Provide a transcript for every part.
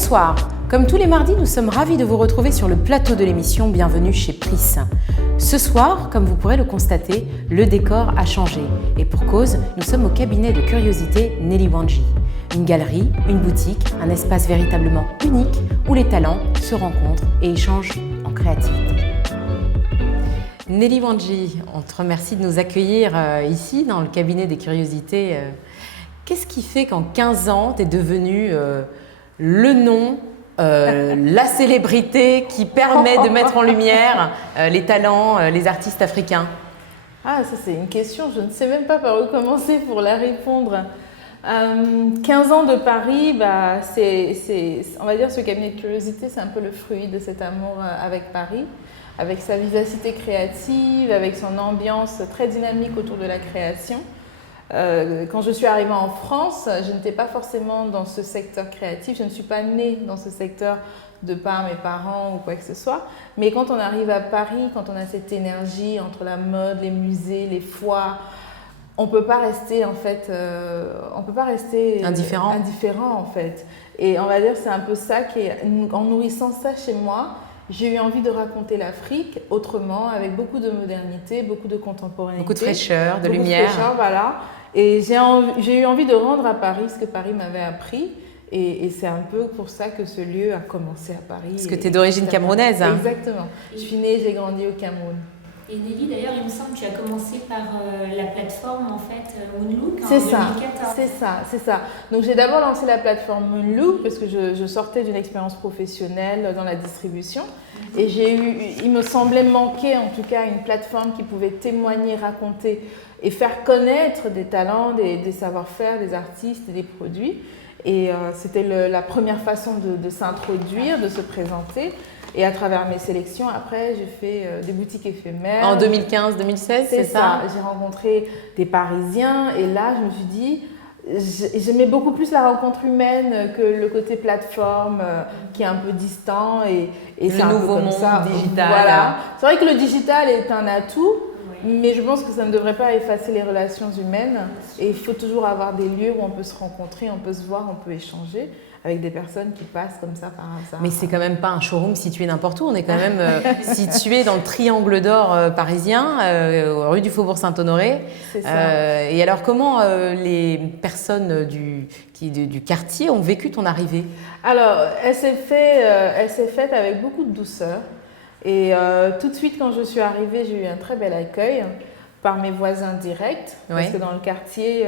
Bonsoir, comme tous les mardis, nous sommes ravis de vous retrouver sur le plateau de l'émission Bienvenue chez Pris. Ce soir, comme vous pourrez le constater, le décor a changé. Et pour cause, nous sommes au cabinet de curiosité Nelly Wanji. Une galerie, une boutique, un espace véritablement unique où les talents se rencontrent et échangent en créativité. Nelly Wanji, on te remercie de nous accueillir ici dans le cabinet des curiosités. Qu'est-ce qui fait qu'en 15 ans, tu es devenue le nom, la célébrité qui permet de mettre en lumière les talents, les artistes africains? Ah, ça c'est une question, je ne sais même pas par où commencer pour la répondre. 15 ans de Paris, on va dire ce cabinet de curiosité, c'est un peu le fruit de cet amour avec Paris, avec sa vivacité créative, avec son ambiance très dynamique autour de la création. Quand je suis arrivée en France, je n'étais pas forcément dans ce secteur créatif, je ne suis pas née dans ce secteur de par mes parents ou quoi que ce soit. Mais quand on arrive à Paris, quand on a cette énergie entre la mode, les musées, les foires, on ne peut pas rester en fait, indifférent en fait. Et on va dire c'est un peu ça en nourrissant ça chez moi, j'ai eu envie de raconter l'Afrique autrement, avec beaucoup de modernité, beaucoup de contemporanéité. Beaucoup de fraîcheur, de lumière. De fraîcheur, voilà. Et j'ai eu envie de rendre à Paris ce que Paris m'avait appris. Et c'est un peu pour ça que ce lieu a commencé à Paris. Parce que tu es d'origine camerounaise. Exactement. Je suis née, j'ai grandi au Cameroun. Et Nelly, d'ailleurs, il me semble que tu as commencé par la plateforme en fait Moonlook en 2014. C'est ça. Donc j'ai d'abord lancé la plateforme Moonlook parce que je sortais d'une expérience professionnelle dans la distribution. Et il me semblait manquer en tout cas une plateforme qui pouvait témoigner, raconter et faire connaître des talents, des savoir-faire, des artistes et des produits. Et c'était la première façon de s'introduire, de se présenter. Et à travers mes sélections, après, j'ai fait des boutiques éphémères. En 2015-2016, c'est ça? J'ai rencontré des Parisiens et là, je me suis dit, j'aimais beaucoup plus la rencontre humaine que le côté plateforme qui est un peu distant. Et le nouveau monde digital. Voilà. C'est vrai que le digital est un atout, mais je pense que ça ne devrait pas effacer les relations humaines. Et il faut toujours avoir des lieux où on peut se rencontrer, on peut se voir, on peut échanger avec des personnes qui passent comme ça par hasard. Mais c'est quand même pas un showroom situé n'importe où, on est quand même situé dans le triangle d'or parisien, rue du Faubourg Saint-Honoré. C'est ça. Et alors comment les personnes du quartier ont vécu ton arrivée? Alors, elle s'est faite avec beaucoup de douceur. Et tout de suite, quand je suis arrivée, j'ai eu un très bel accueil par mes voisins directs. Parce que dans le quartier,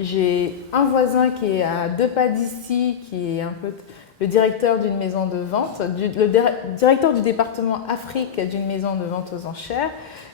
j'ai un voisin qui est à 2 pas d'ici, qui est un peu le directeur d'une maison de vente, le directeur du département Afrique d'une maison de vente aux enchères.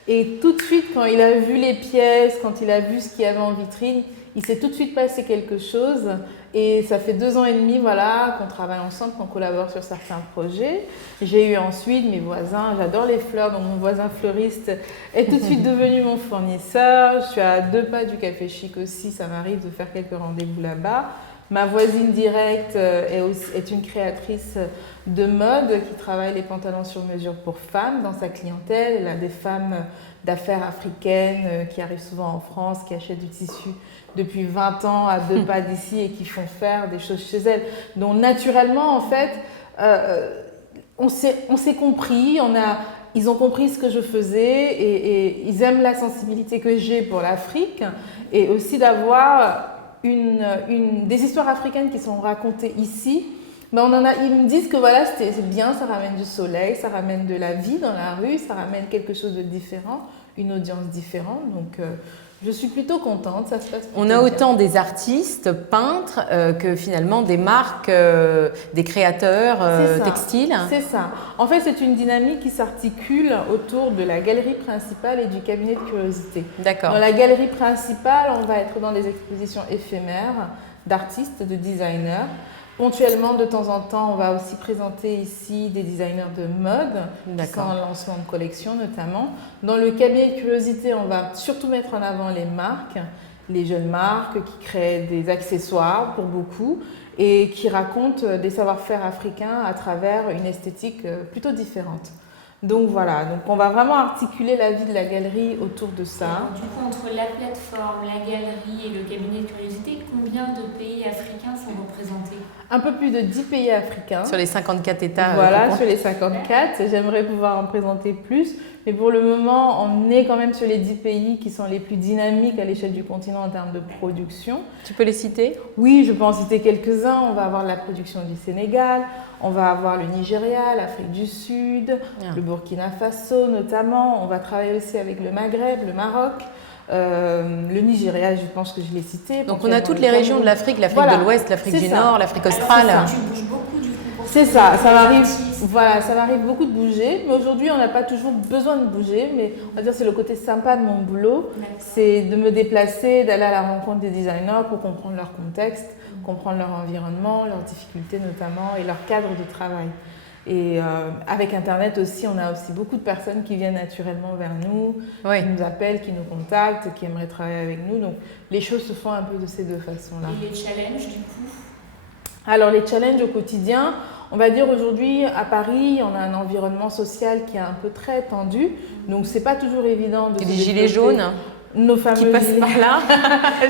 Et tout de suite, quand il a vu les pièces, quand il a vu ce qu'il y avait en vitrine, il s'est tout de suite passé quelque chose. Et ça fait 2 ans et demi qu'on travaille ensemble, qu'on collabore sur certains projets. J'ai eu ensuite mes voisins, j'adore les fleurs, donc mon voisin fleuriste est tout de suite devenu mon fournisseur. Je suis à 2 pas du Café Chic aussi, ça m'arrive de faire quelques rendez-vous là-bas. Ma voisine directe est une créatrice de mode qui travaille les pantalons sur mesure pour femmes dans sa clientèle. Elle a des femmes d'affaires africaines qui arrivent souvent en France, qui achètent du tissu depuis 20 ans à 2 pas d'ici et qui font faire des choses chez elles. Donc naturellement, en fait, on s'est compris, ils ont compris ce que je faisais et ils aiment la sensibilité que j'ai pour l'Afrique et aussi d'avoir des histoires africaines qui sont racontées ici. Mais ils me disent que voilà, c'est bien, ça ramène du soleil, ça ramène de la vie dans la rue, ça ramène quelque chose de différent, une audience différente. Donc, je suis plutôt contente, ça se passe plutôt bien. On a autant des artistes, peintres, que finalement des marques, des créateurs textiles. C'est ça. En fait, c'est une dynamique qui s'articule autour de la galerie principale et du cabinet de curiosité. D'accord. Dans la galerie principale, on va être dans des expositions éphémères d'artistes, de designers. Ponctuellement, de temps en temps, on va aussi présenter ici des designers de mode, qui sont en lancement de collection notamment. Dans le cabinet de curiosité, on va surtout mettre en avant les marques, les jeunes marques qui créent des accessoires pour beaucoup et qui racontent des savoir-faire africains à travers une esthétique plutôt différente. Donc voilà, donc on va vraiment articuler la vie de la galerie autour de ça. Alors, du coup, entre la plateforme, la galerie et le cabinet de curiosité, combien de pays africains sont représentés? Un peu plus de 10 pays africains. Sur les 54 États. Voilà, sur les 54. J'aimerais pouvoir en présenter plus. Mais pour le moment, on est quand même sur les 10 pays qui sont les plus dynamiques à l'échelle du continent en termes de production. Tu peux les citer? Oui, je peux en citer quelques-uns. On va avoir la production du Sénégal, on va avoir le Nigeria, l'Afrique du Sud, le Burkina Faso notamment. On va travailler aussi avec le Maghreb, le Maroc. Le Nigeria, je pense que je l'ai cité. Donc on a toutes les régions de l'Afrique, l'Afrique de l'Ouest, l'Afrique du Nord, l'Afrique australe. Tu bouges beaucoup du coup. C'est ça, ça m'arrive. Voilà, ça m'arrive beaucoup de bouger. Mais aujourd'hui, on n'a pas toujours besoin de bouger. Mais on va dire c'est le côté sympa de mon boulot, c'est de me déplacer, d'aller à la rencontre des designers pour comprendre leur contexte, comprendre leur environnement, leurs difficultés notamment et leur cadre de travail. Et avec Internet aussi, on a aussi beaucoup de personnes qui viennent naturellement vers nous, qui nous appellent, qui nous contactent, qui aimeraient travailler avec nous. Donc les choses se font un peu de ces deux façons-là. Et les challenges du coup? Alors les challenges au quotidien, on va dire aujourd'hui à Paris, on a un environnement social qui est un peu très tendu. Donc c'est pas toujours évident de... Et les gilets jaunes nos fameux qui passent par là.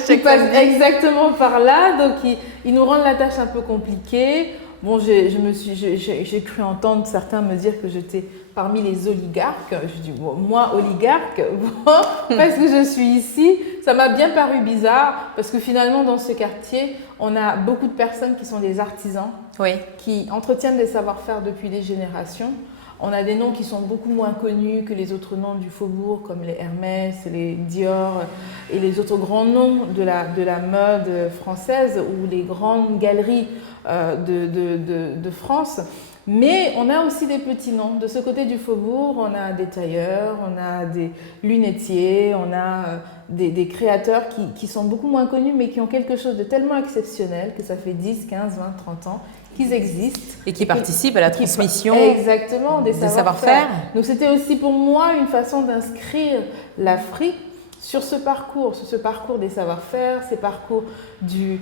Qui passent exactement par là. Donc ils nous rendent la tâche un peu compliquée. Bon, j'ai cru entendre certains me dire que j'étais parmi les oligarques. Je dis, bon, moi, oligarque, bon, parce que je suis ici, ça m'a bien paru bizarre, parce que finalement, dans ce quartier, on a beaucoup de personnes qui sont des artisans, qui entretiennent des savoir-faire depuis des générations. On a des noms qui sont beaucoup moins connus que les autres noms du faubourg, comme les Hermès, les Dior et les autres grands noms de la mode française ou les grandes galeries de France. Mais on a aussi des petits noms. De ce côté du faubourg, on a des tailleurs, on a des lunetiers, on a des créateurs qui sont beaucoup moins connus, mais qui ont quelque chose de tellement exceptionnel que ça fait 10, 15, 20, 30 ans qu'ils existent. Et qui participent à la transmission des savoir-faire. Donc c'était aussi pour moi une façon d'inscrire l'Afrique sur ce parcours des savoir-faire, ces parcours du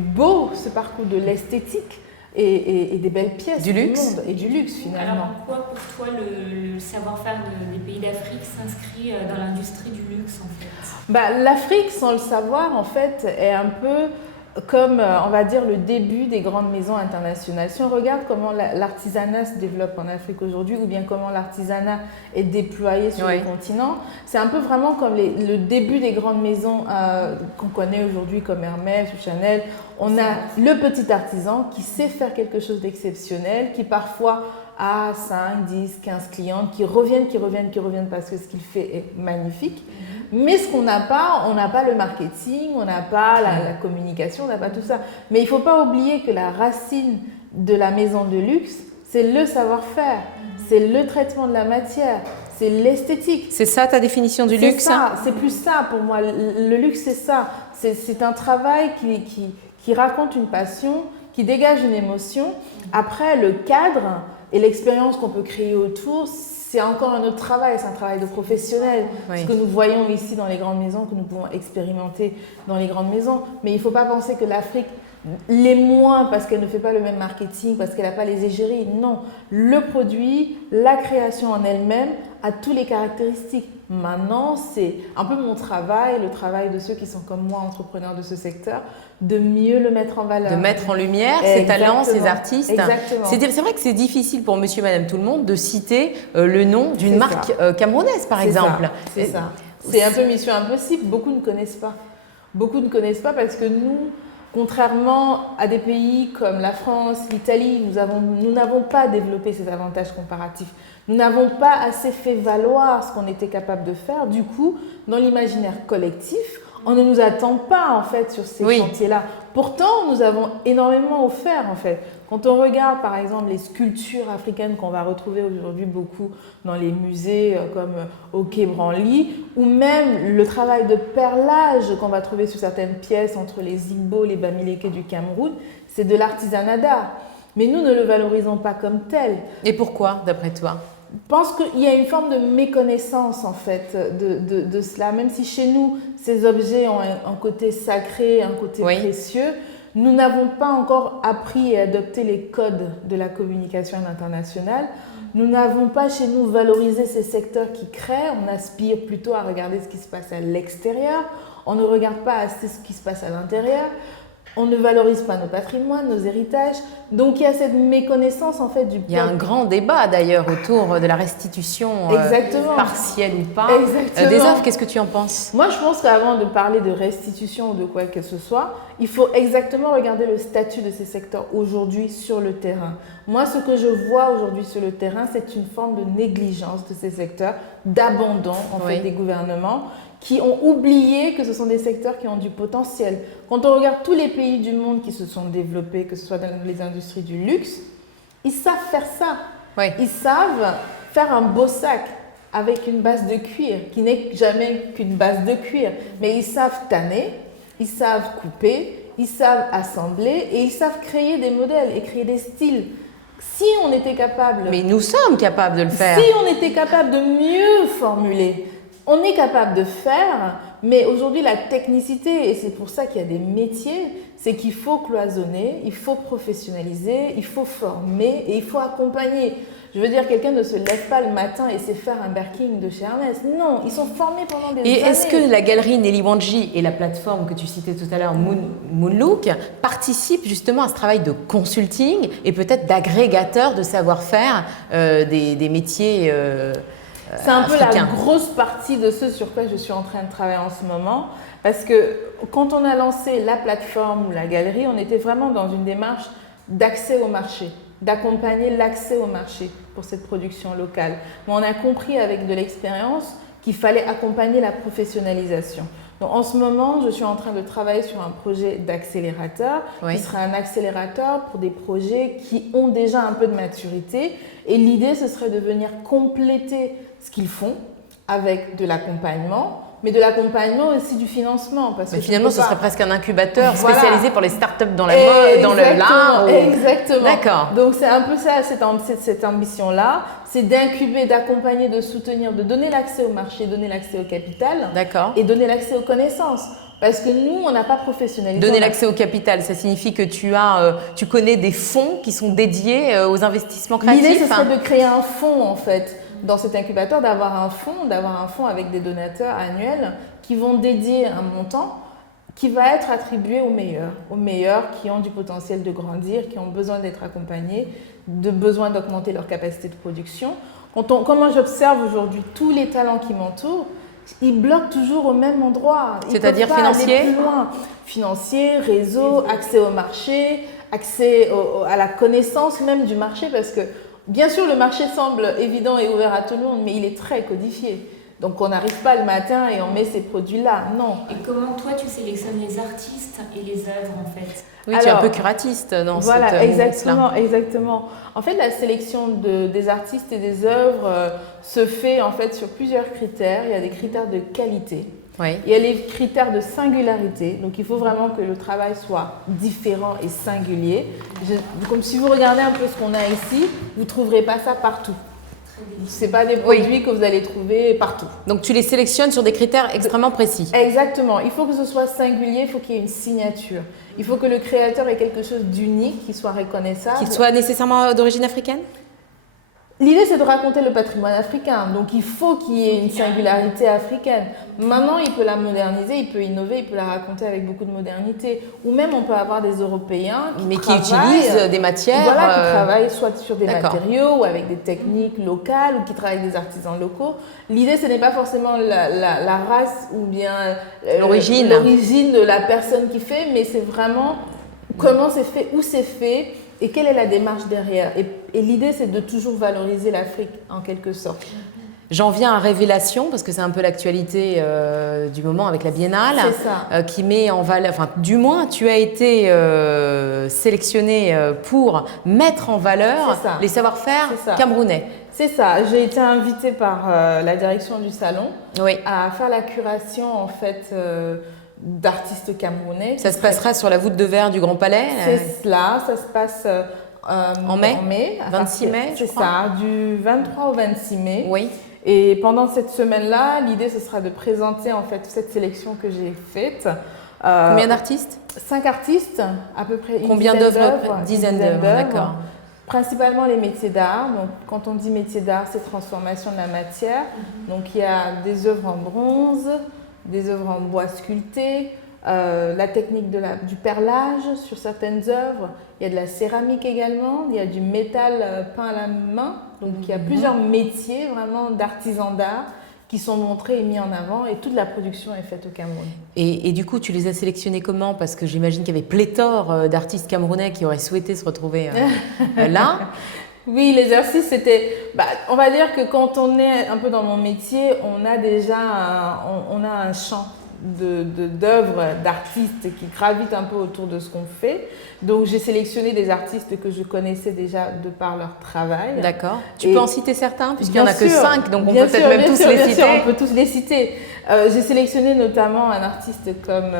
beau, ce parcours de l'esthétique et des belles pièces du luxe. Monde et du luxe finalement. Alors en quoi pour toi le savoir-faire des pays d'Afrique s'inscrit dans l'industrie du luxe en fait? L'Afrique sans le savoir en fait est un peu comme, on va dire, le début des grandes maisons internationales. Si on regarde comment l'artisanat se développe en Afrique aujourd'hui, ou bien comment l'artisanat est déployé sur le continent, c'est un peu vraiment comme le début des grandes maisons qu'on connaît aujourd'hui comme Hermès ou Chanel. On a le petit artisan qui sait faire quelque chose d'exceptionnel, qui parfois a 5, 10, 15 clientes qui reviennent parce que ce qu'il fait est magnifique. Mais ce qu'on n'a pas, on n'a pas le marketing, on n'a pas la communication, on n'a pas tout ça. Mais il ne faut pas oublier que la racine de la maison de luxe, c'est le savoir-faire, c'est le traitement de la matière, c'est l'esthétique. C'est ça ta définition du luxe? C'est plus ça pour moi. Le luxe, c'est ça. C'est un travail qui raconte une passion, qui dégage une émotion. Après, le cadre et l'expérience qu'on peut créer autour, c'est encore un autre travail, c'est un travail de professionnel. Ce que nous voyons ici dans les grandes maisons, que nous pouvons expérimenter dans les grandes maisons. Mais il ne faut pas penser que l'Afrique l'est moins parce qu'elle ne fait pas le même marketing, parce qu'elle n'a pas les égéries. Non, le produit, la création en elle-même a toutes les caractéristiques. Maintenant, c'est un peu mon travail, le travail de ceux qui sont comme moi, entrepreneurs de ce secteur, de mieux le mettre en valeur. De mettre en lumière ces talents, ces artistes. Exactement. C'est vrai que c'est difficile pour monsieur, madame, tout le monde de citer le nom d'une marque camerounaise, par exemple. C'est ça. C'est un peu mission impossible. Beaucoup ne connaissent pas. Beaucoup ne connaissent pas parce que nous, contrairement à des pays comme la France, l'Italie, nous n'avons pas développé ces avantages comparatifs. Nous n'avons pas assez fait valoir ce qu'on était capable de faire. Du coup, dans l'imaginaire collectif, on ne nous attend pas en fait sur ces chantiers-là. Pourtant, nous avons énormément offert en fait. Quand on regarde par exemple les sculptures africaines qu'on va retrouver aujourd'hui beaucoup dans les musées comme au Quai Branly, ou même le travail de perlage qu'on va trouver sur certaines pièces entre les Igbo, les Bamileke du Cameroun, c'est de l'artisanat d'art. Mais nous ne le valorisons pas comme tel. Et pourquoi, d'après toi ? Je pense qu'il y a une forme de méconnaissance en fait de cela. Même si chez nous, ces objets ont un côté sacré, un côté précieux, nous n'avons pas encore appris et adopté les codes de la communication internationale. Nous n'avons pas chez nous valorisé ces secteurs qui créent, on aspire plutôt à regarder ce qui se passe à l'extérieur, on ne regarde pas assez ce qui se passe à l'intérieur. On ne valorise pas nos patrimoines, nos héritages. Donc, il y a cette méconnaissance, en fait, du peuple. Il y a un grand débat, d'ailleurs, autour de la restitution partielle ou pas. Des œuvres. Qu'est-ce que tu en penses? Moi, je pense qu'avant de parler de restitution ou de quoi que ce soit, il faut exactement regarder le statut de ces secteurs aujourd'hui sur le terrain. Moi, ce que je vois aujourd'hui sur le terrain, c'est une forme de négligence de ces secteurs, d'abandon, en fait, des gouvernements, qui ont oublié que ce sont des secteurs qui ont du potentiel. Quand on regarde tous les pays du monde qui se sont développés, que ce soit dans les industries du luxe, ils savent faire ça. Oui. Ils savent faire un beau sac avec une base de cuir, qui n'est jamais qu'une base de cuir. Mais ils savent tanner, ils savent couper, ils savent assembler et ils savent créer des modèles et créer des styles. Si on était capable… Mais nous sommes capables de le faire. Si on était capable de mieux formuler… On est capable de faire, mais aujourd'hui la technicité, et c'est pour ça qu'il y a des métiers, c'est qu'il faut cloisonner, il faut professionnaliser, il faut former et il faut accompagner. Je veux dire, quelqu'un ne se lève pas le matin et sait faire un Birkin de chez Hermès. Non, ils sont formés pendant des années. Et est-ce que la galerie Nelly Wanji et la plateforme que tu citais tout à l'heure, Moonlook, participent justement à ce travail de consulting et peut-être d'agrégateur de savoir-faire des métiers c'est un peu africain. La grosse partie de ce sur quoi je suis en train de travailler en ce moment. Parce que quand on a lancé la plateforme ou la galerie, on était vraiment dans une démarche d'accès au marché, d'accompagner l'accès au marché pour cette production locale. Mais on a compris avec de l'expérience qu'il fallait accompagner la professionnalisation. Donc, en ce moment, je suis en train de travailler sur un projet d'accélérateur qui sera un accélérateur pour des projets qui ont déjà un peu de maturité. Et l'idée, ce serait de venir compléter ce qu'ils font avec de l'accompagnement, mais de l'accompagnement aussi du financement. Parce que finalement, ce serait presque un incubateur spécialisé pour les startups dans la mode, dans l'art. Exactement. D'accord. Donc, c'est un peu ça, cette ambition-là. C'est d'incuber, d'accompagner, de soutenir, de donner l'accès au marché, donner l'accès au capital. D'accord. Et donner l'accès aux connaissances. Parce que nous, on n'a pas professionnalisé. Donner l'accès au capital, ça signifie que tu connais des fonds qui sont dédiés aux investissements créatifs. L'idée, ce serait de créer un fonds, en fait, dans cet incubateur, d'avoir un fonds avec des donateurs annuels qui vont dédier un montant qui va être attribué aux meilleurs qui ont du potentiel de grandir, qui ont besoin d'être accompagnés, besoin d'augmenter leur capacité de production. Comment j'observe aujourd'hui tous les talents qui m'entourent, ils bloquent toujours au même endroit. C'est-à-dire financier ? Aller plus loin. Financier, réseau, accès au marché, accès à la connaissance même du marché, parce que bien sûr le marché semble évident et ouvert à tout le monde, mais il est très codifié. Donc on n'arrive pas le matin et on met ces produits-là, non. Et comment toi tu sélectionnes les artistes et les œuvres en fait? Oui, tu es un peu curatiste dans cette exactement. En fait, la sélection des artistes et des œuvres se fait en fait sur plusieurs critères. Il y a des critères de qualité. Oui. Il y a les critères de singularité. Donc, il faut vraiment que le travail soit différent et singulier. Comme si vous regardez un peu ce qu'on a ici, vous ne trouverez pas ça partout. Ce n'est pas des produits que vous allez trouver partout. Donc, tu les sélectionnes sur des critères extrêmement précis. Exactement. Il faut que ce soit singulier, il faut qu'il y ait une signature. Il faut que le créateur ait quelque chose d'unique, qui soit reconnaissable. Qu'il soit nécessairement d'origine africaine ? L'idée, c'est de raconter le patrimoine africain. Donc, il faut qu'il y ait une singularité africaine. Maintenant, il peut la moderniser, il peut innover, il peut la raconter avec beaucoup de modernité. Ou même, on peut avoir des Européens qui utilisent des matières. Voilà, qui travaillent soit sur des matériaux ou avec des techniques locales ou qui travaillent avec des artisans locaux. L'idée, ce n'est pas forcément la race ou bien l'origine de la personne qui fait, mais c'est vraiment comment c'est fait, où c'est fait. Et quelle est la démarche derrière? Et l'idée, c'est de toujours valoriser l'Afrique, en quelque sorte. J'en viens à Révélation, parce que c'est un peu l'actualité du moment avec la Biennale. C'est ça. Qui met en valeur, enfin, du moins, tu as été sélectionné pour mettre en valeur les savoir-faire camerounais. C'est ça. J'ai été invitée par la direction du salon à faire la curation, en fait, d'artistes camerounais. Ça se passera sur la voûte de verre du Grand Palais. C'est cela, ça se passe en mai, 26 mai, c'est ça, du 23 au 26 mai. Oui. Et pendant cette semaine-là, l'idée, ce sera de présenter en fait cette sélection que j'ai faite. Combien d'artistes ? 5 artistes, à peu près. Combien d'œuvres ? Dizaines d'œuvres, d'accord. Principalement les métiers d'art. Donc, quand on dit métier d'art, c'est transformation de la matière. Donc, il y a des œuvres en bronze, des œuvres en bois sculpté, la technique du perlage sur certaines œuvres. Il y a de la céramique également. Il y a du métal peint à la main. Donc, il y a plusieurs métiers vraiment d'artisans d'art qui sont montrés et mis en avant, et toute la production est faite au Cameroun. Et du coup, tu les as sélectionnés comment? Parce que j'imagine qu'il y avait pléthore d'artistes camerounais qui auraient souhaité se retrouver là. Oui, l'exercice, c'était... on va dire que quand on est un peu dans mon métier, on a déjà un champ d'œuvres, d'artistes qui gravitent un peu autour de ce qu'on fait. Donc, j'ai sélectionné des artistes que je connaissais déjà de par leur travail. D'accord. Tu peux en citer certains, puisqu'il n'y en a que 5, donc on peut peut-être même tous les citer. Bien sûr, on peut tous les citer. J'ai sélectionné notamment un artiste comme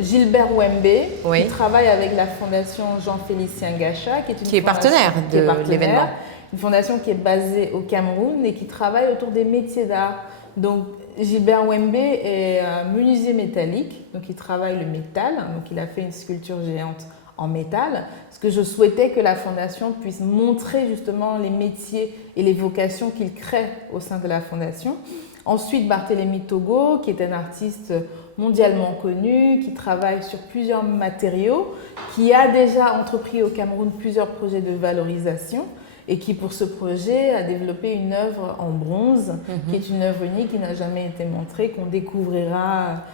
Gilbert Wembe, qui travaille avec la fondation Jean-Félicien Gacha, qui est partenaire de l'événement. Une fondation qui est basée au Cameroun et qui travaille autour des métiers d'art. Donc, Gilbert Wembe est menuisier métallique, donc il travaille le métal, donc il a fait une sculpture géante en métal. Ce que je souhaitais que la fondation puisse montrer justement les métiers et les vocations qu'il crée au sein de la fondation. Ensuite, Barthélemy Togo, qui est un artiste mondialement connu, qui travaille sur plusieurs matériaux, qui a déjà entrepris au Cameroun plusieurs projets de valorisation, et qui, pour ce projet, a développé une œuvre en bronze, qui est une œuvre unique, qui n'a jamais été montrée, qu'on découvrira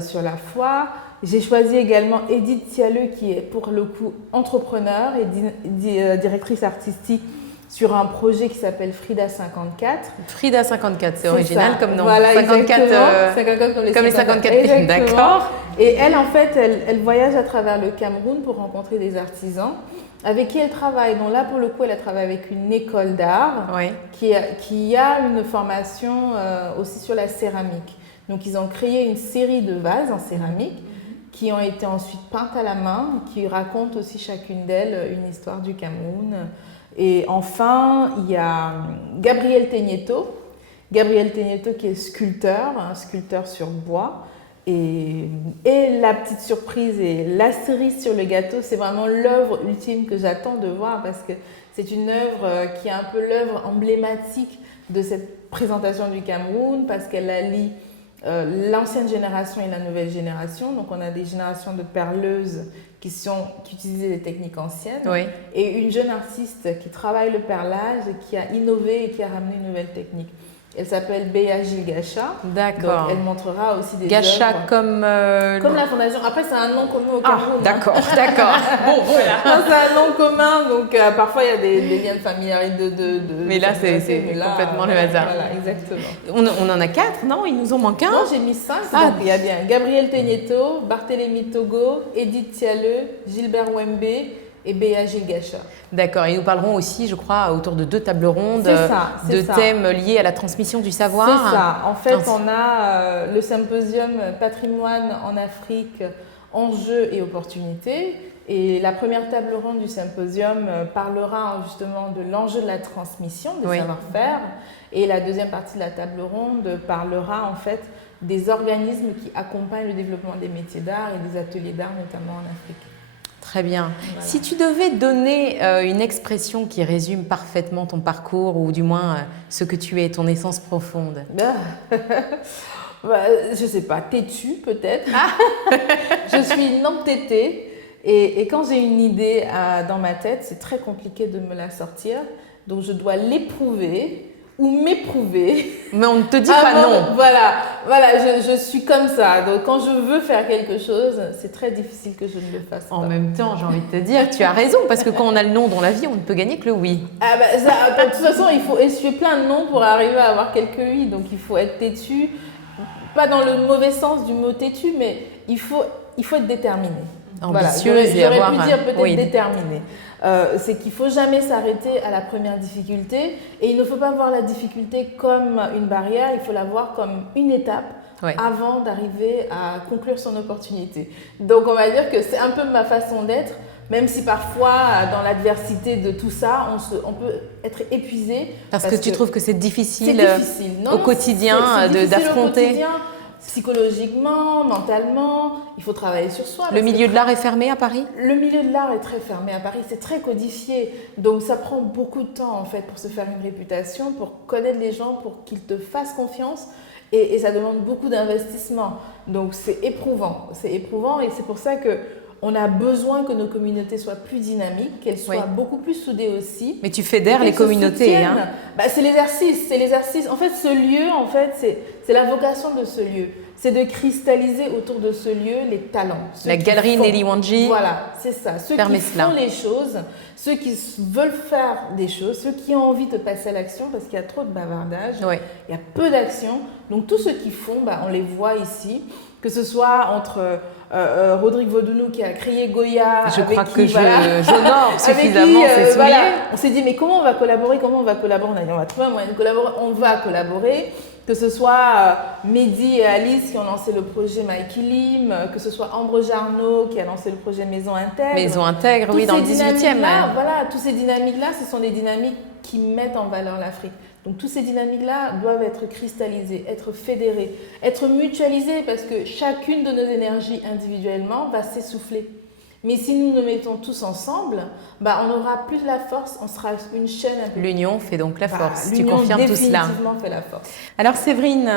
sur la foire. J'ai choisi également Edith Thialeux, qui est pour le coup entrepreneur et directrice artistique sur un projet qui s'appelle Frida 54. Frida 54, c'est original comme nom. Voilà, 54, 54 comme les 54 pays, d'accord. Et elle, en fait, elle voyage à travers le Cameroun pour rencontrer des artisans avec qui elle travaille. Donc là, pour le coup, elle a travaillé avec une école d'art qui a une formation aussi sur la céramique. Donc, ils ont créé une série de vases en céramique qui ont été ensuite peintes à la main, qui racontent aussi chacune d'elles une histoire du Cameroun. Et enfin, il y a Gabriel Tegneto. Gabriel Tegneto qui est sculpteur, un sculpteur sur bois. Et la petite surprise et la cerise sur le gâteau, c'est vraiment l'œuvre ultime que j'attends de voir, parce que c'est une œuvre qui est un peu l'œuvre emblématique de cette présentation du Cameroun, parce qu'elle allie l'ancienne génération et la nouvelle génération. Donc on a des générations de perleuses qui utilisaient des techniques anciennes, et une jeune artiste qui travaille le perlage et qui a innové et qui a ramené une nouvelle technique. Elle s'appelle Béa Gilles Gacha. D'accord. Donc elle montrera aussi des Gacha œuvres. Comme la fondation. Après, c'est un nom commun au Cameroun. D'accord, d'accord. Bon, voilà. C'est un nom commun, donc parfois il y a des liens de familiarité mais là, c'est complètement le hasard. Voilà, exactement. On en a 4, non? Il nous en manque un? Non, j'ai mis 5. Donc il y a bien Gabriel Tegneto, Barthélemy Togo, Edith Thialeux, Gilbert Wembe et Béa Gilles Gacha. D'accord, et nous parlerons aussi, je crois, autour de 2 tables rondes de thèmes liés à la transmission du savoir. C'est ça. En fait, on a le symposium patrimoine en Afrique, enjeux et opportunités. Et la première table ronde du symposium parlera justement de l'enjeu de la transmission des savoir-faire. Et la deuxième partie de la table ronde parlera en fait des organismes qui accompagnent le développement des métiers d'art et des ateliers d'art, notamment en Afrique. Très bien. Voilà. Si tu devais donner une expression qui résume parfaitement ton parcours, ou du moins ce que tu es, ton essence profonde. Je sais pas, têtu peut-être. Je suis une entêtée, et quand j'ai une idée dans ma tête, c'est très compliqué de me la sortir. Donc je dois l'éprouver ou m'éprouver. Mais on ne te dit pas non. Voilà, je suis comme ça. Donc quand je veux faire quelque chose, c'est très difficile que je ne le fasse pas. En même temps, j'ai envie de te dire, tu as raison, parce que quand on a le non dans la vie, on ne peut gagner que le oui. De toute façon, il faut essuyer plein de non pour arriver à avoir quelques oui. Donc il faut être têtu, pas dans le mauvais sens du mot têtu, mais il faut être déterminé. Ambitieuse et avoir... J'aurais pu dire peut-être déterminé. C'est qu'il ne faut jamais s'arrêter à la première difficulté, et il ne faut pas voir la difficulté comme une barrière, il faut la voir comme une étape avant d'arriver à conclure son opportunité. Donc on va dire que c'est un peu ma façon d'être, même si parfois dans l'adversité de tout ça, on peut être épuisé. Parce que tu trouves que c'est difficile, au quotidien d'affronter. Psychologiquement, mentalement, il faut travailler sur soi. Le milieu de l'art est fermé à Paris? Le milieu de l'art est très fermé à Paris, c'est très codifié. Donc ça prend beaucoup de temps en fait pour se faire une réputation, pour connaître les gens, pour qu'ils te fassent confiance. Et ça demande beaucoup d'investissement. Donc c'est éprouvant et c'est pour ça qu'on a besoin que nos communautés soient plus dynamiques, qu'elles soient beaucoup plus soudées aussi. Mais tu fédères les communautés, hein? C'est l'exercice. En fait, ce lieu, c'est la vocation de ce lieu. C'est de cristalliser autour de ce lieu les talents. La galerie Nelly Wanji. Voilà, c'est ça. Ceux qui font les choses, ceux qui veulent faire des choses, ceux qui ont envie de passer à l'action parce qu'il y a trop de bavardage, il y a peu d'action. Donc tous ceux qui font, on les voit ici, que ce soit entre Rodrigue Vaudounou qui a créé Goya. Je crois que j'honore suffisamment ces souliers. On s'est dit mais comment on va collaborer? On a dit on va trouver un moyen de collaborer, on va collaborer. Que ce soit Mehdi et Alice qui ont lancé le projet Mikey Lim, que ce soit Ambre Jarno qui a lancé le projet Maison Intègre. Maison Intègre, oui, dans le 18e. Voilà, toutes ces dynamiques-là, ce sont des dynamiques qui mettent en valeur l'Afrique. Donc, toutes ces dynamiques-là doivent être cristallisées, être fédérées, être mutualisées parce que chacune de nos énergies individuellement va s'essouffler. Mais si nous nous mettons tous ensemble, on aura plus de la force, on sera une chaîne un peu. L'union fait donc la force. Tu confirmes tout cela? L'union définitivement fait la force. Alors Séverine,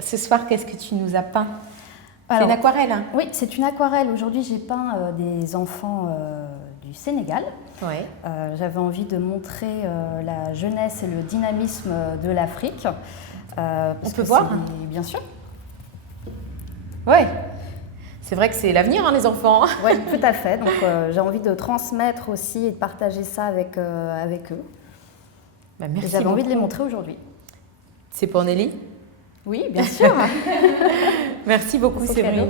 ce soir, qu'est-ce que tu nous as peint? C'est une aquarelle? Oui, c'est une aquarelle. Aujourd'hui, j'ai peint des enfants du Sénégal. J'avais envie de montrer la jeunesse et le dynamisme de l'Afrique. On peut voir? Bien sûr. Oui. C'est vrai que c'est l'avenir, les enfants. Oui, tout à fait. Donc, j'ai envie de transmettre aussi et de partager ça avec eux. Merci. J'avais envie de les montrer aujourd'hui. C'est pour Nelly? Oui, bien sûr. Merci beaucoup, Séverine.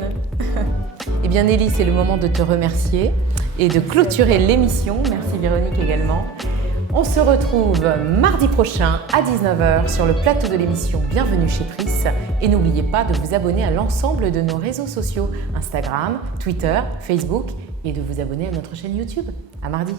Eh bien, Nelly, c'est le moment de te remercier et de clôturer l'émission. Merci, Véronique, également. On se retrouve mardi prochain à 19h sur le plateau de l'émission Bienvenue chez Pris. Et n'oubliez pas de vous abonner à l'ensemble de nos réseaux sociaux, Instagram, Twitter, Facebook et de vous abonner à notre chaîne YouTube. À mardi.